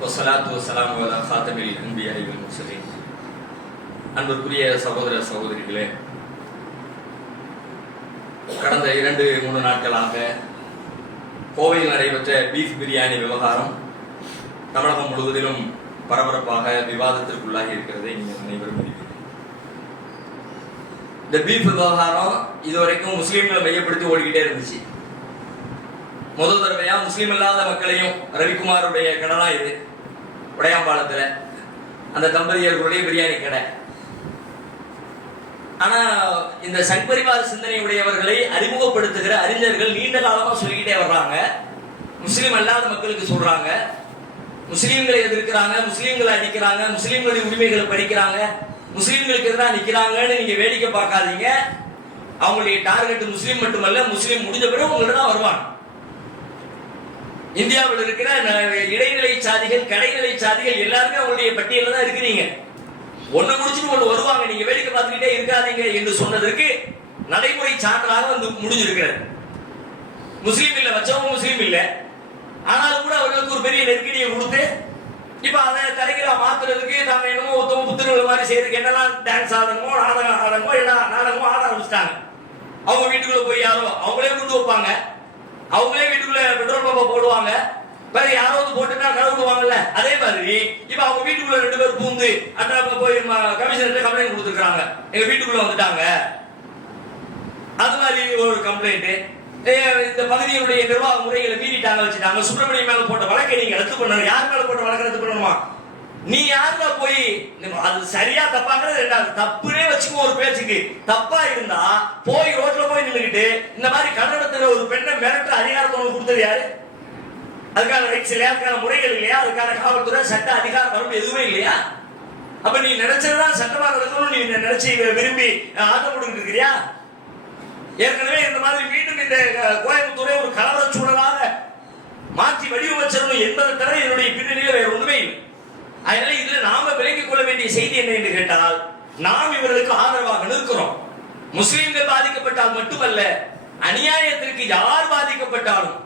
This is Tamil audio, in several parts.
வஸ்ஸலாத்து வஸ்ஸலாமு அலா ஃபாத்திமில் அன்பியாஇ வல் முர்ஸலீன். அன்பிற்குரிய சகோதர சகோதரிகளே, கடந்த 2-3 நாட்களாக கோவையில் நடைபெற்ற பீஃப் பிரியாணி விவகாரம் தமிழகம் முழுவதிலும் பரபரப்பாக விவாதத்திற்குள்ளாகி இருக்கிறதை நீங்கள் அனைவரும் அறிவீர்கள். இந்த பீஃப் விவகாரம் இதுவரைக்கும் முஸ்லீம்களை மையப்படுத்தி ஓடிக்கிட்டே இருந்துச்சு. முதல் தடவையா முஸ்லீம் இல்லாத மக்களையும் ரவிக்குமாருடைய கடை தான் இது, உடையாம்பாளத்துல அந்த தம்பதியர்களுடைய பிரியாணி கடை. ஆனா இந்த சங்பரிவார சிந்தனை உடையவர்களை அறிமுகப்படுத்துகிற அறிஞர்கள் நீண்ட காலமா சொல்லிக்கிட்டே வர்றாங்க. முஸ்லீம் அல்லாத மக்களுக்கு சொல்றாங்க, முஸ்லீம்களை எதிர்க்கிறாங்க, முஸ்லீம்களை அடிக்கிறாங்க, முஸ்லீம்களுடைய உரிமைகளை படிக்கிறாங்க, முஸ்லீம்களுக்கு எதிராக நிக்கிறாங்கன்னு நீங்க வேடிக்கை பார்க்காதீங்க. அவங்களுடைய டார்கெட் முஸ்லீம் மட்டுமல்ல, முஸ்லீம் முடிஞ்ச பிறகு உங்கள்ட்ட தான் வருவாங்க. இந்தியாவில் இருக்கிற இடைநிலை சாதிகள், கடைநிலை சாதிகள் எல்லாருமே அவங்களுடைய பட்டியலில் தான் இருக்கிறீங்க. ஒண்ணு முடிச்சுட்டு ஒண்ணு வருவாங்க, நீங்க வேடிக்கை பார்த்துக்கிட்டே இருக்காதீங்க என்று சொன்னதற்கு நடைமுறை சான்றாக வந்து முடிஞ்சிருக்கிறது. முஸ்லீம் இல்ல வச்சவங்க முஸ்லீம் இல்ல, ஆனாலும் கூட அவர்களுக்கு ஒரு பெரிய நெருக்கடியை கொடுத்து இப்ப அதை தலைகீழா மாத்துறதுக்கு நாம என்னமோ புத்திரர்கள் மாதிரி செய்யறதுக்கு என்னெல்லாம் டான்ஸ் ஆடணுமோ நாடகம் ஆடணுமோ எல்லா நாடகமும் ஆட ஆரம்பிச்சிட்டாங்க. அவங்க வீட்டுக்குள்ள போய் யாரோ அவங்களே கொண்டு வைப்பாங்க, அவங்களே வீட்டுக்குள்ள பெட்ரோல் பம்பை போடுவாங்க, வேற யாராவது போட்டுனா கழுவுவாங்கல்ல. அதே மாதிரி இப்ப அவங்க வீட்டுக்குள்ள 2 பேர் பூந்து அண்ணா போய் கமிஷனர் கம்ப்ளைண்ட் கொடுத்துருக்காங்க, எங்க வீட்டுக்குள்ள வந்துட்டாங்க. அது மாதிரி ஒரு கம்ப்ளைண்ட். இந்த பகுதியினுடைய நிர்வாக முறைகளை மீறிட்டாங்க, வச்சுட்டாங்க. சுப்பிரமணியம் மேல போட்ட வழக்கை நீங்க ரத்து பண்ணணும். யார் மேல போட்ட வழக்கை ரத்து பண்ணணுமா? நீ யாருல போய் அது சரியா தப்பாங்கிறது ரெண்டாவது. தப்புனே வச்சுக்கோ, ஒரு பேச்சுக்கு தப்பா இருந்தா போய் ரோட்ல போய் நின்றுகிட்டு இந்த மாதிரி கன்னடத்துல ஒரு பெண்ணை மிரட்ட அதிகாரத்தோடு கொடுத்தது யாரு? அதுக்கான ரைட்ஸ் இல்லையா? அதுக்கான முறைகள் இல்லையா? அதுக்கான காவல்துறை சட்ட அதிகாரம் வரம்பு எதுவுமே இல்லையா? அப்ப நீ நினைச்சதுதான் சட்டமா நடக்கணும், நீ நினைச்சு விரும்பி ஆட்டம் போட்டுக்கிட்டு இருக்கிறியா? ஏற்கனவே இந்த மாதிரி மீண்டும் இந்த கோயம்புத்தூரை ஒரு கலவர சூழலாக மாற்றி வடிவமைச்சிடணும் என்பதை தவிர இதனுடைய பின்னணியில வேற ஒண்ணுமே இல்லை. அதனால இதுல நாம விலகிக் கொள்ள வேண்டிய செய்தி என்ன என்று கேட்டால், நாம் இவர்களுக்கு ஆதரவாக நிற்கிறோம். முஸ்லிம்கள் பாதிக்கப்பட்டால் மட்டுமல்ல, அநியாயத்திற்கு யார் பாதிக்கப்பட்டாலும்,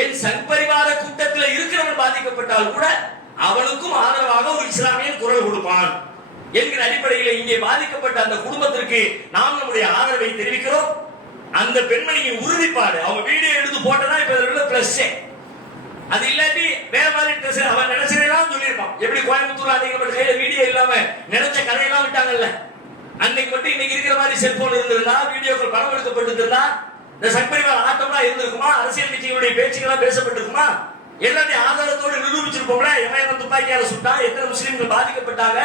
ஏன் சங்பரிவார கூட்டத்தில் இருக்கிறவன் பாதிக்கப்பட்டால் கூட அவனுக்கும் ஆதரவாக ஒரு இஸ்லாமியன் குரல் கொடுப்பான் என்கிற அடிப்படையில் இங்கே பாதிக்கப்பட்ட அந்த குடும்பத்திற்கு நாம் நம்முடைய ஆதரவை தெரிவிக்கிறோம். அந்த பெண்மணியின் உறுதிப்பாடு, அவங்க வீடியோ எடுத்து போட்டதா இப்ப உள்ள பிளஸ். அது இல்லாட்டி வேற மாதிரி அவன் நினைச்சதெல்லாம் சொல்லியிருப்பான். எப்படி கோயம்புத்தூர் அதிகப்பட்ட கையில வீடியோ இல்லாம நினைச்ச கதையெல்லாம் விட்டாங்கல்ல, அன்னைக்கு மட்டும் இன்னைக்கு இருக்கிற மாதிரி செல்போன் இருந்திருந்தா, வீடியோக்கள் படம் எடுக்கப்பட்டிருந்தா, இந்த சங்பரிவார ஆட்டம்லாம் இருந்திருக்குமா? அரசியல் கட்சிகளுடைய பேச்சுக்கெல்லாம் பேசப்பட்டிருக்குமா? எல்லாத்தையும் ஆதாரத்தோடு நிரூபிச்சிருப்போம்ல. எவன் துப்பாக்கியால சுட்டா, எத்தனை முஸ்லிம்கள் பாதிக்கப்பட்டாங்க,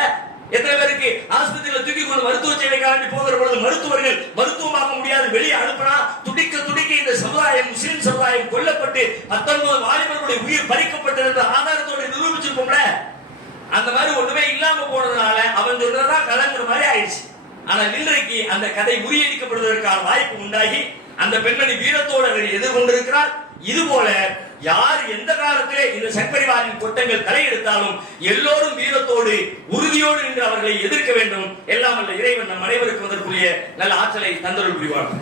எத்தனை பேருக்கு ஆஸ்பத்திரியில தூக்கி கொண்டு மருத்துவ சேவைக்காண்டி போகிற பொழுது மருத்துவர்கள் மருத்துவமாக முடியாது வெளியே அனுப்பினா துடிக்க துடிக்க இந்த சமுதாயம், முஸ்லிம் சமுதாயம் கொல்லப்பட்டு 19 வாலிபர்களுடைய உயிர் பறிக்கப்பட்டிருந்த ஆதாரத்தோடு நிரூபிச்சிருப்போம்ல. அந்த மாதிரி ஒண்ணுமே இல்லாம போனதுனால அவன் சொல்றதா கலங்குற மாதிரி ஆயிடுச்சு. ஆனால் இன்றைக்கு அந்த கதை முறியடிக்கப்படுவதற்கான வாய்ப்பு உண்டாகி அந்த பெண்மணி வீரத்தோடு அவர் எதிர்கொண்டிருக்கிறார். இதுபோல யார் எந்த காலத்திலே இந்த சங்பரிவாரின் கொட்டங்கள் தலையெடுத்தாலும் எல்லோரும் வீரத்தோடு உறுதியோடு நின்று அவர்களை எதிர்க்க வேண்டும். எல்லாம் வல்ல இறைவன் நம் அனைவருக்கும் அதற்குரிய நல்ல ஆற்றலை தந்தருள் புரிவார்கள்.